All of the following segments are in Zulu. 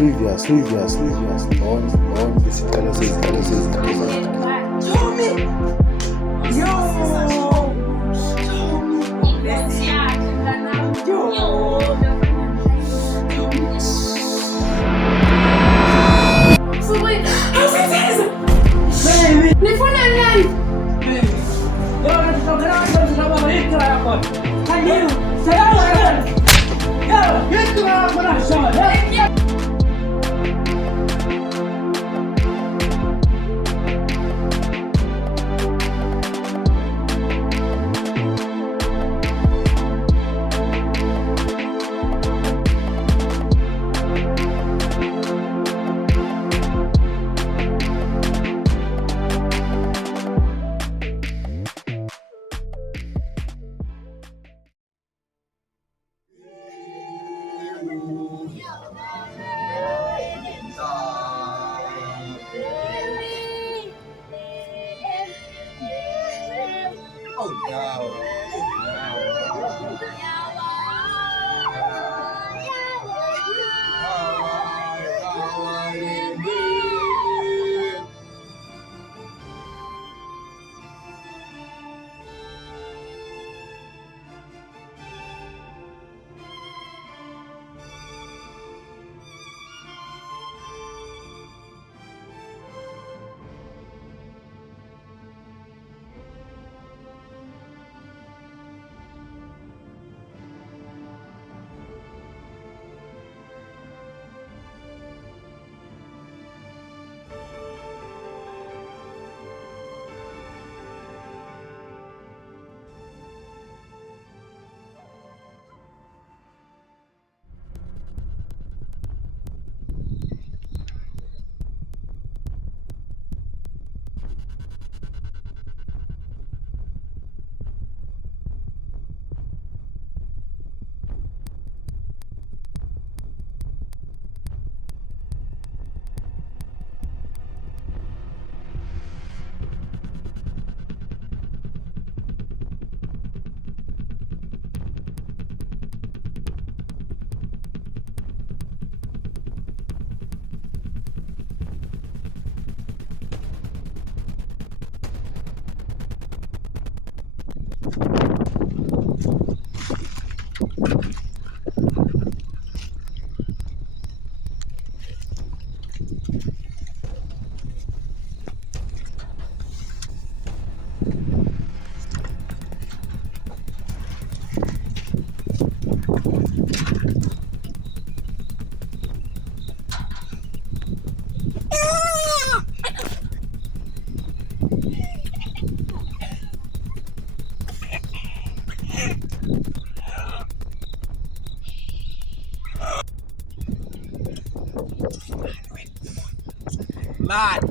on isiqalo Tommy! Yo! Mad.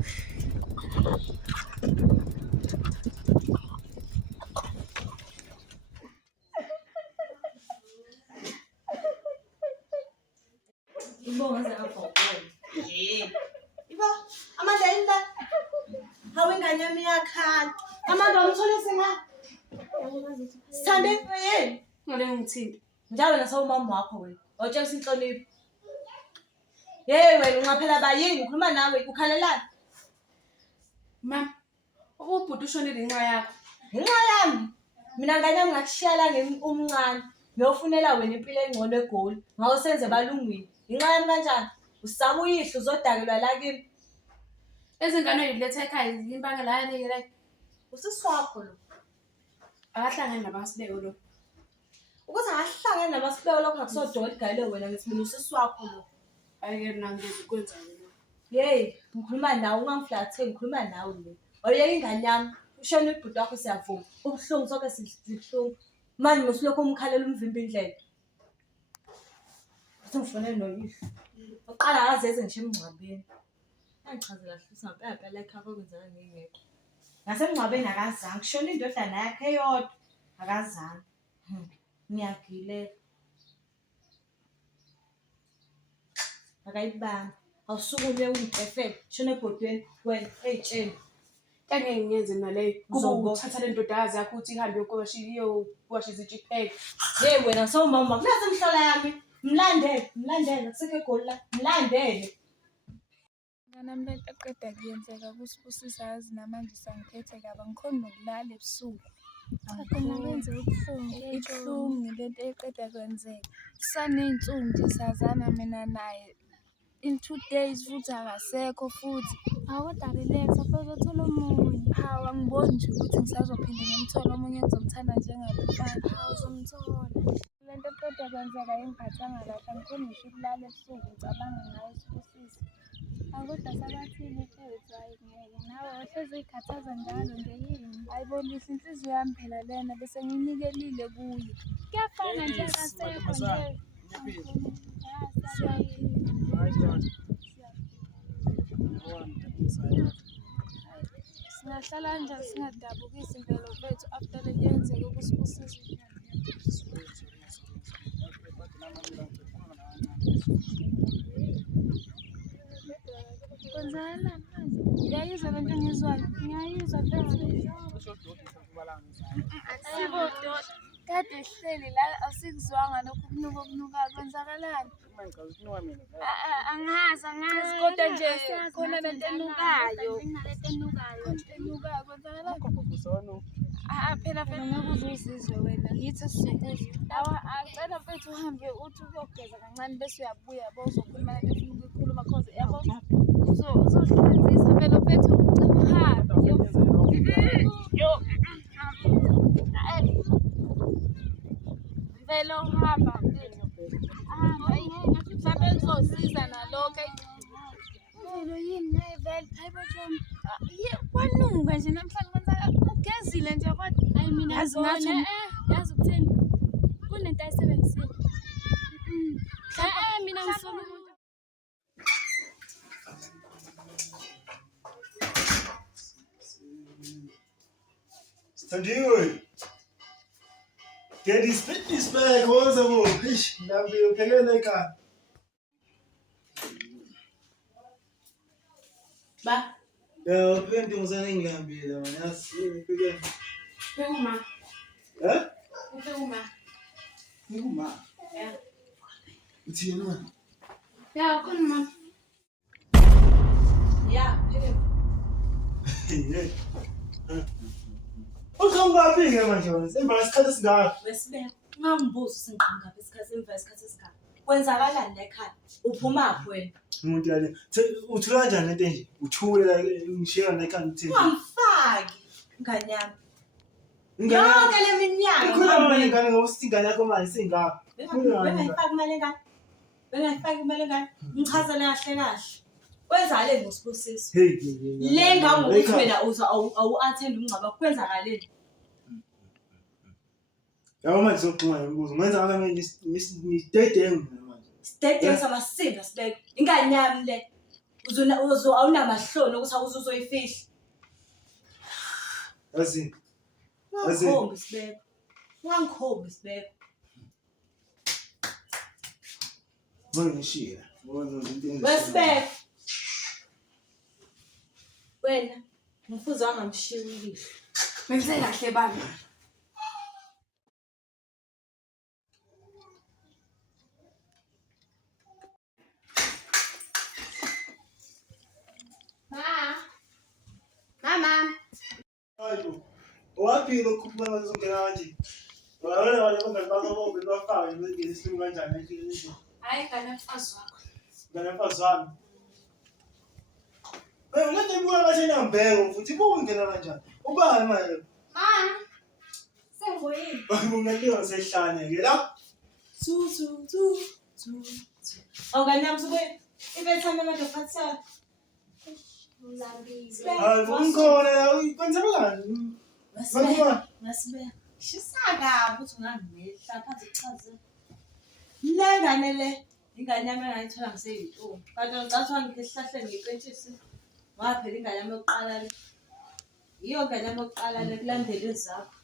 Ibonga zakho. Ibo, amandla yini la? Hawe ingane yami iyakhala. Amandla umthole singa. Sithande yini? Ngale ngithini? Njalo nasawumama wakho wena. Awutshela inhlonipho. Hey wena ungaphela bayini ukhuluma nawe ukhalelana. Ma, ubhuti ushonile inxa yakho. Inxa yami. Mina ngane yami ngakushiya la umncane. Ngiyofunela wena impilo engcono eGoli. Ngawusenze balungwini. Inxa yami kanjani? Usaba uyihlo uzodakelwa la kimi. Ezingane eziletha ekhaya imbangela yani la. Usisi wakho lo. Akahlangene nabasibeko lo. Ukuthi angahlangana nabasibeko lokho akusododa igayile wena ngithi mina usisi wakho lo. Ayike mina ngizokwenza lo. Hey, ngikhuluma nawe ungangiflathe ngikhuluma nawe le. Oyeka ingane yami, ushona ibhuti wakho siyavuma. Ubuhlungu sonke sibuhlungu. Manje musilokho umkhalela umvimba indlela. Usungifonele noyihlo. Uqala akazeze ngisho emngcwabeni. Angichazela kahle usampela phela ekhaya kwenzeka ngingekho. Ngasemngcwabeni akazange kushona indodana yakhe eyodwa akazange. Ngiyagile. Akayibamba. Awusukume ungipefele shona ebhodweni wena eyitsheni. Angeke ngiyenze naleyo. Kuba uthatha le ndodakazi yakho uthi ihambe yokuwasha izitshipheke. Hey wena sawumama kunazi imhlola yami. Mlandele kusekho egoli la. Mlandele. Nami lento eqeda kuyenzeka kuSibusisa yazi namanje sangiphethe kabi angikhoni nokulala ebusuku. Khona kwenze ubuhlungu lento eqeda kwenzeka. Kusaney'nsuku nje sazana mina naye. In 2 days futhi akasekho futhi. Kodwa relax, uzothola omunye. Hawu angiboni nje ukuthi ngisazophinde ngimthole omunye engizomthanda njengalo mfana. Uzomthola. Lento eqeda kwenzeka ingiphathanga kahle angikhoni ngisho ukulala ebusuku ngicabanga ngayo Sibusisa. Kodwa sabathini futhi hayi ngeke nawe wahlezi uyikhathaza njalo nje yini? Ayibonisa inhliziyo yami phela lena bese nginikelile kuye. Kuyafana nje akasekho nje. Singahlala nje singadabukisi impilo bethu after le yenzeke kuSibusisa. Kwenzakalani manje? Ngiyayizwa lento engizwayo. Ngiyayizwa phela. Kade sihleli la asikuzwanga lokhu okunuka kwenzakalani? Angazi kodwa nje khona lento enukayo. Kwenzakalani? Phela ngeke uze uzizwe wena ngithi sisukuze. Acela mfethu uhambe uthi uyogeza kancane bese uyabuya yabo uzokhuluma lento efuna ukuyikhuluma cause yabo uzohlanzisa phela mfethu uhambe. Vele uhamba mfethu. Mhlawumbe ngizosiza nalokho. Vele yini naye vele hayibo Jomi. Kwanuka nje namhlanje kwenzeka ugezile nje kodwa Hayi mina yazi ngathi yazi ukutheni kunento ayisebenzisile. Mina ngisona umuntu. Sithandiwe. Get this bag, woza bo. Eish, nambe uphekela ekhaya. Ba. Uphinde ngizane ngihambile man. Yasi uphekela. Uma. Uma. Nguma. Yeah. Uthini man? Yeah, khona Yeah, phela. Hey. Ukhangaphi ke manje wena? Semba isikhathi singaka? Wesibeka. Ungangibuza usinqanga ngapha isikhathi emva isikhathi esingaka. Kwenzakalani la ekhaya? Uphuma wena? Umuntu yale. Uthula kanjani lento nje? Uthule la ngishiya la ekhaya ngithini? Ungangifaki ingane yami. Ingane. Yonke le minyaka. Ikhona ingane ngokuthi ingane yakho manje singaka. Bengayifaki imali engane. Bengayifaki imali engane. Ngichazele kahle kahle. Kwenzakale ngoSibusisa. Hey. Lenga ngokuthi wena awu-attend umngcwabo kwenzakaleni. Yabo manje sokuxhuma ngibuzo. Ngenza ngala manje ngidedeng manje. Stadium samasinda sibeke. Ingane yami le. Awunamahloni ukuthi awuzuzoyifihla. Yazi. Ungangikhombi sibeke. Ungangikhombi sibeke. Ngishiya. Wesibeke. Wena ngifuza wangamshiya uyihlo. Benze kahle baba. Mama. Hayibo. Wapi lokuphuma ngizongena kanje? Wala wala ngabanga bonke bafaka ngizisimu kanjani endlini. Hayi kana mfazi wakho. Ngana mfazana. Ngeke ngibuya kahle nambheko futhi bongena kanjani? Ubani manje? Mama. Sengiboyini. Ngingaliwa sehlanye ke la. Awungane yami sube ibethana manje phatha. Ulambile. Hayi ngkhona la kwenzakalani? Ngasibeka. Shisa kabi uthi ungangimehla phansi uchaze. Lengane le ingane yami engayithola ngiseyintombi. Kanti ngicathuka ngihlahleni ngipentshisi. Waphela ingane yami yokuqala le. Iyo ngane yami yokuqala le kulandela ezakho.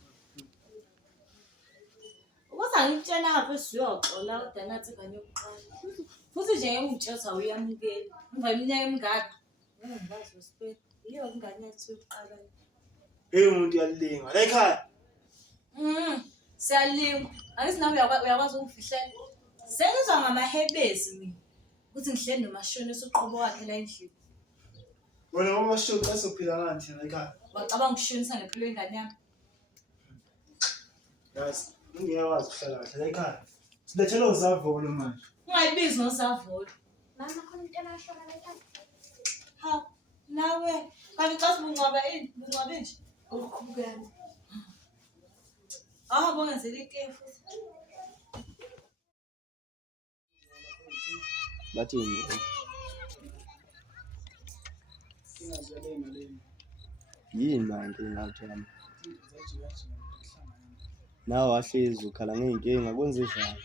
Ukuthi angitshela ngapha siyoxola kodwa nathi ingane yokuqala. Futhi nje ngiyangitshela uyamukela. Emva iminyaka emingaka. Ngingazi usiphethe. Iyo ingane yathi yokuqala le. Hey umuntu yalinga. La ekhaya. Siyalima. Angithi nawe uyakwazi ukufihlela. Sengizwa ngamahebezi mina ukuthi ngihleli nomashoni esuqobo wakhe la endlini. Wena amashoni asophila kanje la ekhaya. Wacabanga ukushonisa ngempilo yengane yami. Guys, ngiyakwazi ukuhlala kahle la ekhaya. Silethele uzavolo manje. Ungayibizi nosavolo. Mama khona into emashona la ekhaya. Ha, nawe kanti xa sibungcwaba bungcwabe nje. Uqhubukani. Bongenzela itiye futhi. Bathini? Yini manje ngiyawuthanda. Nawe wahlezi ukhala ngey'nkinga kwenzenjani?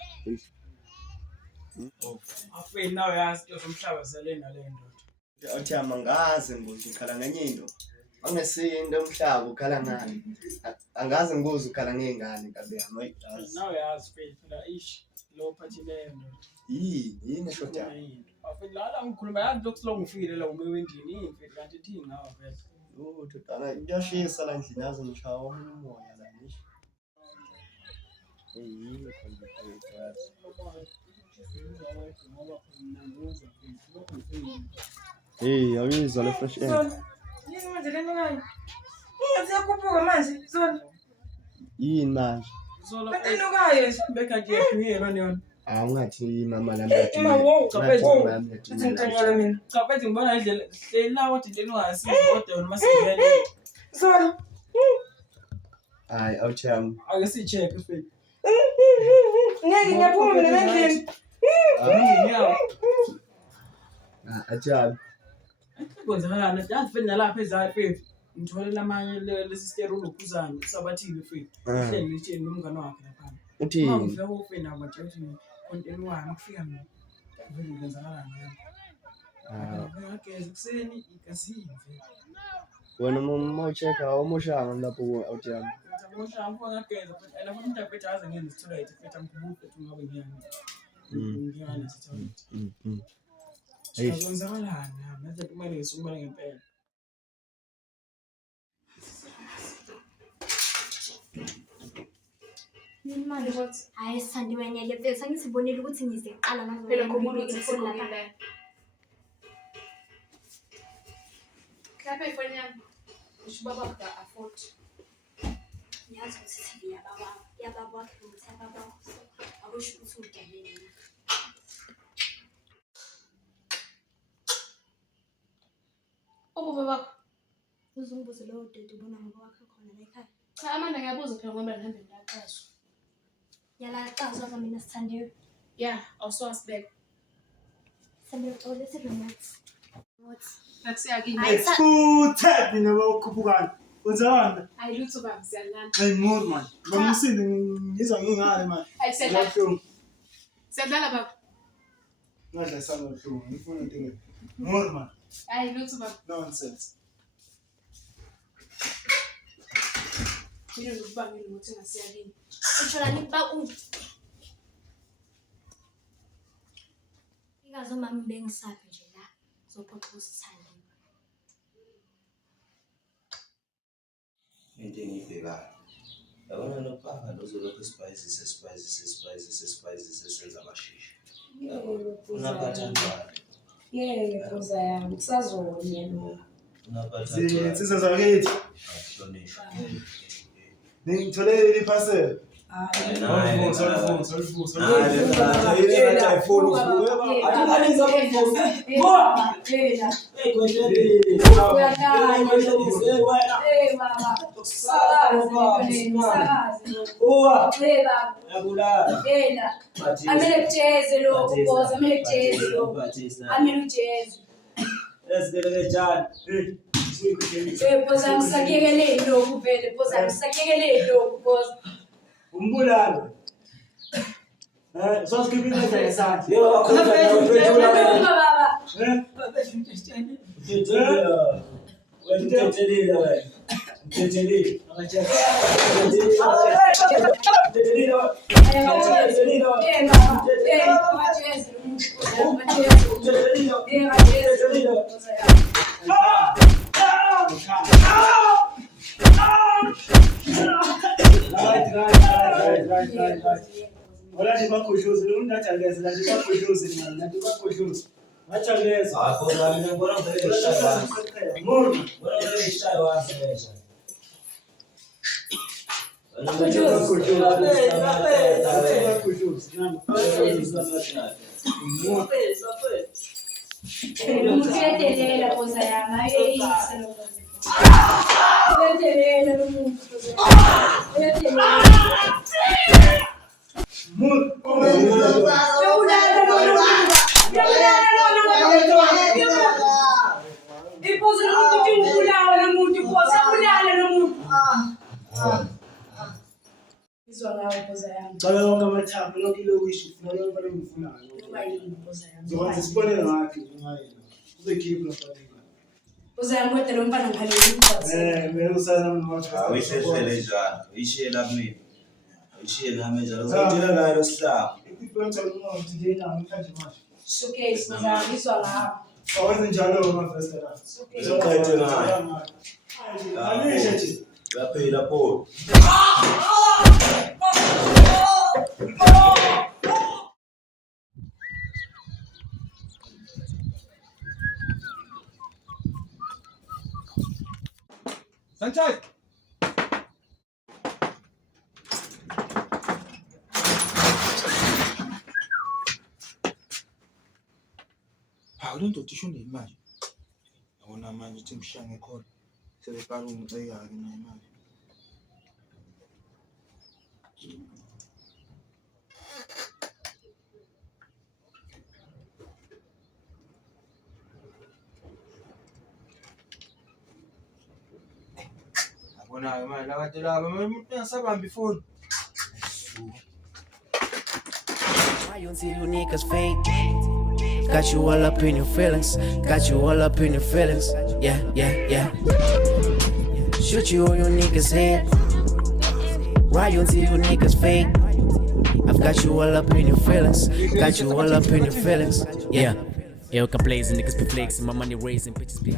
Afeni nawe yazi into zomhlaba zele nale ndoda. Uthi angazi ngokuthi ukhala ngenye into. Angesinto umhlaba ukhala ngani? Angazi ngokuthi ukhala ngengane kabe yami. Nawe yazi phela ish lo phathileyo ndoda. Yini shoda? Afeni la ngikhuluma yazi lokhu lo ngifile la ume wendini imfeli kanti ithi ngawa phela. Totana ngiyashisa la endlini yazi ngishawa umoya la ngisho. Yini awuyizwa le fresh air. Yini manje lento kanje? Ngiyakhuphuka manje zona. Yini manje? Zona lento kayo beka nje ngiyelwa niyona. Ungathi mama lambe. Ima wo ngicela mina. Cha phethe ngibona indlela hlela wathi into ungasizi kodwa wena masivele. Zona. Hayi awuthami. Ake sicheck phela. Ngeke ngiyaphuma mina endlini. Ngiyawo. Ajali. Kwenzakalana yazi phela nalapha ezaphi ngithole lamanye lesistero lokhuzana usabathile phela. Hleli ngitsheni nomngane wakhe lapha. Uthi ngifika ofeni aba nje konke wami kufika mina. Vele kwenzakalana. Ngiyageza kuseni ikasive. wena uma ucheka umushanga lapho awuthami. Ngiyabona ngiyageza futhi and futhi umuntu aphethe aze ngene sithola ithi phethe amkubuke ukuthi ngabe ngiyani sithola. Kwenzakalana manje kumele ngisukuma ngempela. Yini manje bothi? Hayi Sithandiwe ngiyakepela sengizibonile ukuthi ngizeqala ngazo. Phela khumbula ukuthi sekhulile. Lapha ifoni yami. Ngisho baba ka afford. Ngiyazi ukuthi sibi yababa wakhe ukuthi yababa wakhe. Akusho ukuthi udelele. Ubaba bakho. Uzongibuza lo dede ubona ngoba wakhe khona la ekhaya. Cha amanda ngiyabuza phela ngoba ngihambe ngiyaqashwa. Yalaqazwa ka mina Sithandiwe. Yeah, awuswasibeka. Sithandiwe xole siremote. Akusiyakini. Futhe mina bawukhuphukana. Kwenzakalani? Ayilutho baba siyalana. Hayi more man. Ngisini ngizwa ngingale man. Ayisela. Siyadlala baba. Ngadla sana ubuhlungu. Ngifuna into more man. Ayilutho baba. Nonsense. Mina ngikubangile ukuthi ngasiyakini. Ushona niba Ikazi umama bengisaphi nje la. Zophoxa uSithandiwe. Into engiyibhekayo yabona lokubanga lozolokhu spices senza amashishi unaphatha njani Nkoza yami kusazonya lo. unaphatha Zinsizwa zakithi. ahlonishwa Ngitholele iphasela. Amele kujeze lokho boza, amele kujeze lokho. Amele ujeze. Boza msakekele lokho vele, boza msakekele lokho boza. Umbulalo. Só escrevi na internet. Olha, bakhohlozi lo muntu athakeze kanti bakhohlozi manje kanti bakhohlozi athakeze Hapo mimi bora mbele ishaya. Mona Bora mbele ishaya wasesha. Umuntu uyadelela poza yami ayeyise lo muntu. Uyadelela lo muntu poza yami. Uyadelela. Ipoza lo muntu ubulawa lo muntu poza ubulala lo muntu. Izwa ngawe poza yami. Cala lonke amathambo lonke ilokishi ufuna lonke alengifunayo. Ubayini poza yami. Ngizokwenza isibonelo ngakhe ngayena. Uzekhipha lapha. Poza yami kodwa lo mfana ngikhalele umfazi. Mele usana manje. Awuyishehlele njalo. Uyishiye la mina. Uyishiye la mina njalo. Uzotshela ngayo lo sihlabo. Iphonto umuntu njena manje manje. Showcase poza yami izwa ngawe. Awenze njalo ngafesta la. Uzoqhaithe ngayo. Alisha nje. Uyaphila Paul. Sanchez! Hawu le ndoda isho nemali. Yabona manje uthi ngishange khona. Sebeqala ungiceka-ke nayo imali. Yabona-ke manje lakade laba umuntu engasabambi ifoni. Why you until you niggas fake? Got you all up in your feelings. Got you all up in your feelings. Yeah, yeah, yeah. Shoot you on your niggas' head. Why you until you niggas fake? I've got you all up in your feelings. Got you all up in your feelings. Yeah. Yeah, we can play and niggas be flexing. My money raising, bitches be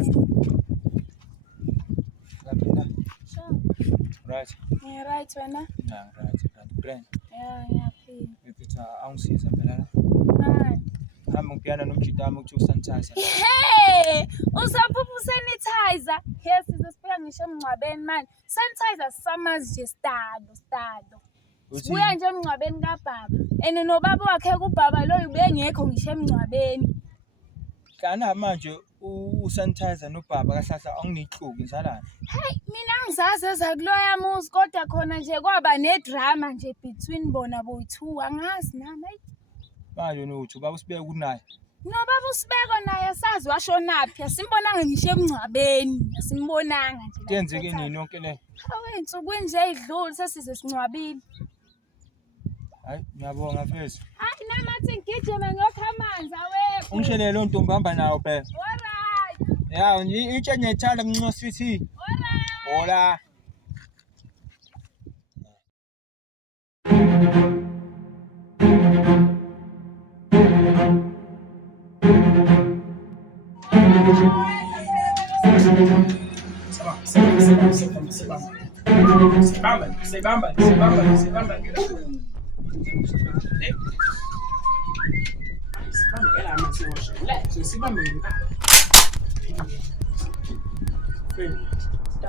Right. Yeah, right wena. Nah, right. Grand. Yeah, ngiyaphila. Ngifisa awungisiza phela la. Ngani? Hamba ngibuyana nomjida wami ukuthi usanitizer. Hey! Usaphupha sanitizer. Yes, sizofika ngisho emngcwabeni manje. Sanitizer samazi nje stado. Buya nje emngcwabeni kaBaba. And nobaba wakhe kuBaba lo ubengekho ngisho emngcwabeni. Kana manje usanitizer noBaba kahlahla anginihluki ngisalana. Hey, mina ngizazi ezakuloya muzi kodwa khona nje kwaba nedrama nje between bona boyi2 angazi nami. Manje nothi ubaba usibeke kunaye. Nobaba usibeko naye sazi washonaphi asimbonanga ngisho emngcwabeni asimbonanga nje. Kuyenzeke nini yonke le? Aweyinsuku nje idlule sesize singcwabile. Hayi ngiyabonga mfethu. Hayi namathi ngigijime ngiyokha amanzi awekho. Ungishelele lo ntombi hamba nayo phela. Alright. Ya nje itshe ngiyethanda kuncosa ithi. Alright. Hola. Sebamba.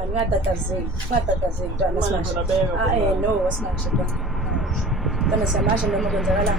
Ngingatatazeli ntwana simanje. No, asingasho ntwana. Ntwana siyamasha noma kwenzakala.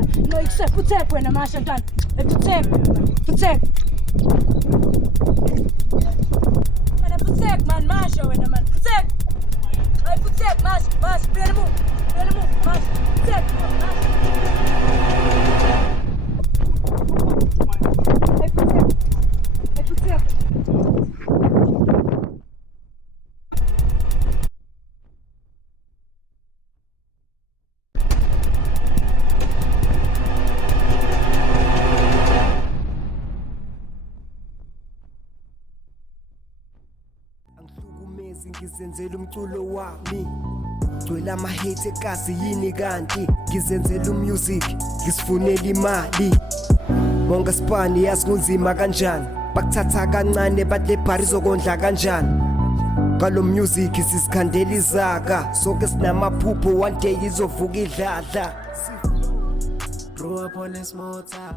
ntwana. No ikusephuthe wena masha ntwana. Phuthe. Mana phuthe man masha wena man. Phuthe. Ay phuthe masha. Buyela mu masha. Phuthe masha. Ay phuthe. Ngizenzela umculo wami gcwele ama-hate ekasi yini kanti ngizenzela umusic ngisifunela imali bonga spani yazi kunzima kanjani bakuthatha kancane bathi lebhari zokondla kanjani ngalo music sisikhandela izaka sonke sinamaphupho one day izovuka idladla grow up on a small town.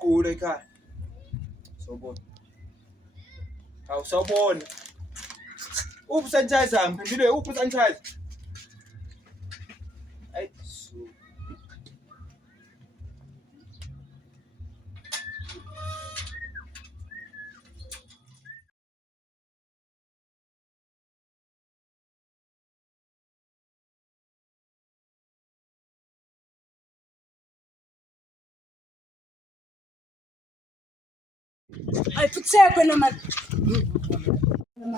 Kule ekhaya sobona awusabona ubusanitizer ngiphendule ubusanitizer ayiso Ay phuthe wena man.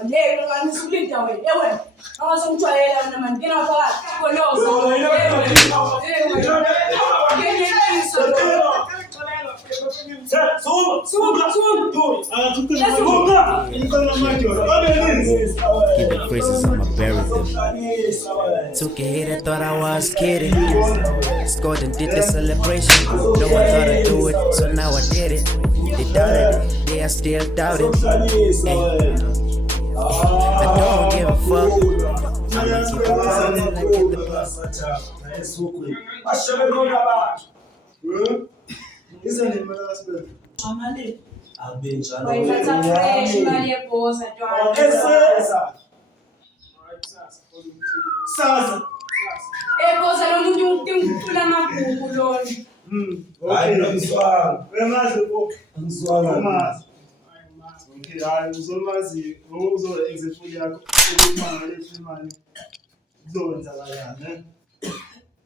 Lelo ngani sulinda wena. Ewe. Awasongijwayela wena man. Ngena phakathi. Konoza. Keeping phrases, I'ma bury them. Took a hit, I thought I was kidding. Scored and did the celebration. No one thought I'd do it, so now I did it. They doubted it, they are still doubting. Hey. I don't give a fuck. I'ma keep it running like in the bus. Wayithatha fresh imali yebhosa ntwana. Sasa. Ebhosa lo muntu ucula amabhuku lona. Okay, ngizwanga. Wemazi lokho. Ngizwanga. Okay, hayi uzomazi uzo example yakho ukumangala imali. Kuzokwenzakalana, ne?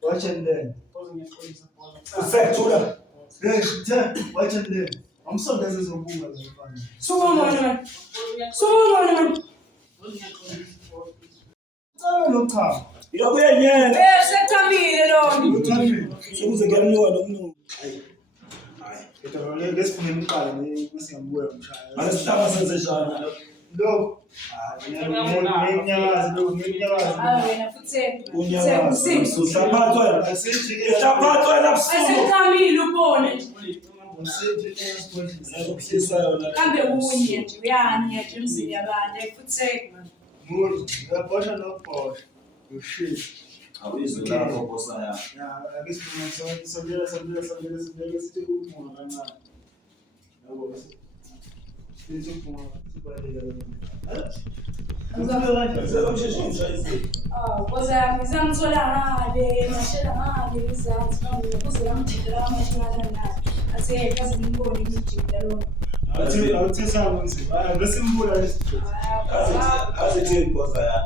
Watch and then. Usethula. Watch and then. I'm so this is a woman. Sumo man. Look how. Sethambile lona. Sekuze kuyamniwa nomnu. Let's put him call me singambuya umshaya. Asihlaba senze njani? Lo. Ngenyazi. Wena phuthe. Usaphathwa. Usaphathwa lapsuku. Sethambile ubone. Kambe unye nje uyani nje emzini yabantu efutheke man. Muzi, uyabosha nokubosha. Ushit. Awuyizwe lapho bosa ya. Ya, akisikhuluma sondela sithi uphuma kancane. Yabo. Sithi uphuma sibaleka. Koza ngizamthola ngabe mashela ngabe ngizansi kambe kuze ngamjidela amashela naye. Ase kazi ngibone ngijidela lo. Awuthi sawenze. Bese mbula lesithi. Azithi bosa ya.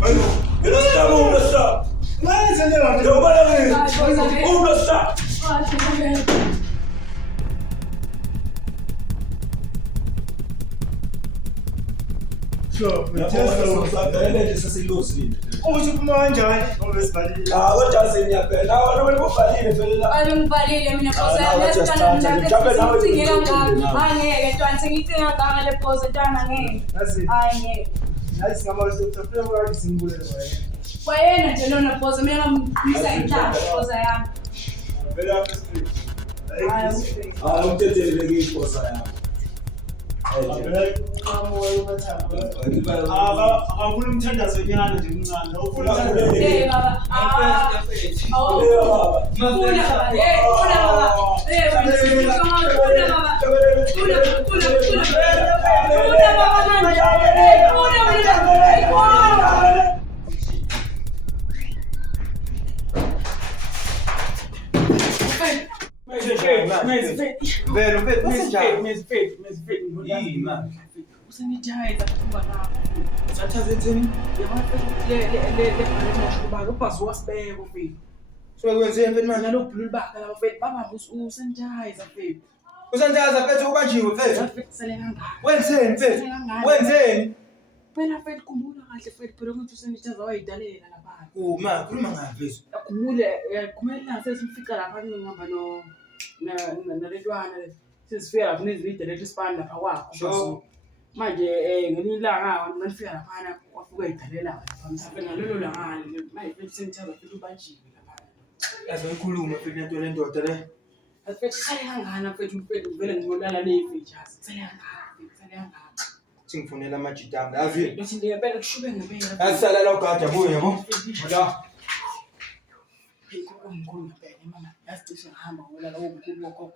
Hayi, Stop. Manje nje Yo bala stop. Sure, Ngiyabona sesilosile. uthi uphuma kanjani? Ngoba sibalile. Kodwa seniyabhela. Wena ubhalile vele. Ngibalile mina koza lesicala mina ngicingela ngakho. Angeke ntwana sengicinga ngaka le pose ntwana ngeke. Angeke. Hayi singamase utafuna ukuthi simbulele wena. Wayena nje lona pose mina ngamisa inhlanhla pose yami. Vela up street. Umthethelele ke bosa ya. Akafuna umthandazo nyana nje umncane. Awufuna Eh baba. Funa baba. Funa baba. Velo, mfethu, Yini manje? Usenithayiza kuba lapho. Sathaza etheni? Le ubhazi wasibeko mfethu. So kwenzeni mfethu manje? Nalo blue bakhe la mfethu baba usenithayiza mfethu. Usantaza mfethu ubanjiwe mfethu. Sele kangaka. Wenzeni mfethu? Wenzeni? Phela mfethu khumbula kahle mfethu phela ukuthi usenithaza wayidalela lapha. Uma khuluma ngaphi mfethu? Khumule kumele sesimfica lapha ngihamba nalentwana sesifika lapha nezidele isipanda lapha kwakho. Manje ngelinye ilanga manifika lapha wafika idalela lapha mhlawumbe ngalelo langa manje senithaza futhi ubanjiwe lapha. Yazi ngikhuluma mfethu lento lendoda le. Mfethu sale kangana mfethu vele ngolala lefi jazi sale kangana. Singifonela amajitanga yazi. Lothi ngiyabela kushube ngempela. Asala la ugada buye yabo. Ngoba ngikho ngempela mama yasicishe ngihamba ngolala omkhulu wakho.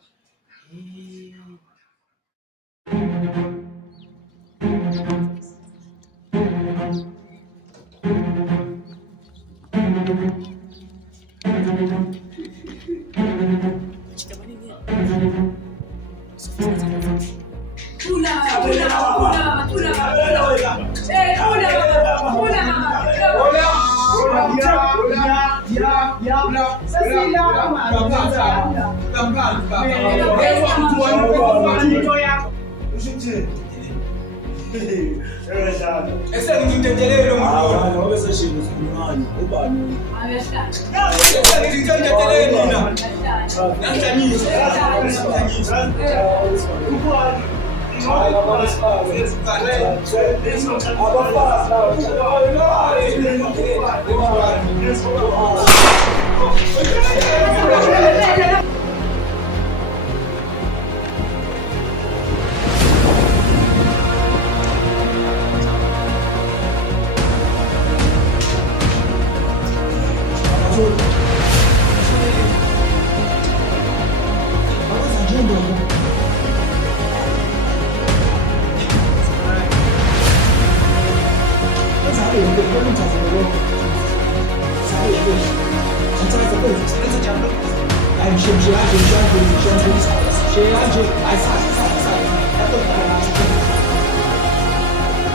Esengidendelelo mkhulu. Ngoba seshilo sikhulumani ubani? Esengidendelelo mina. Ngihlanyisa.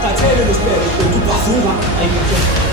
Kathele lesibele, ubasuka ayikho.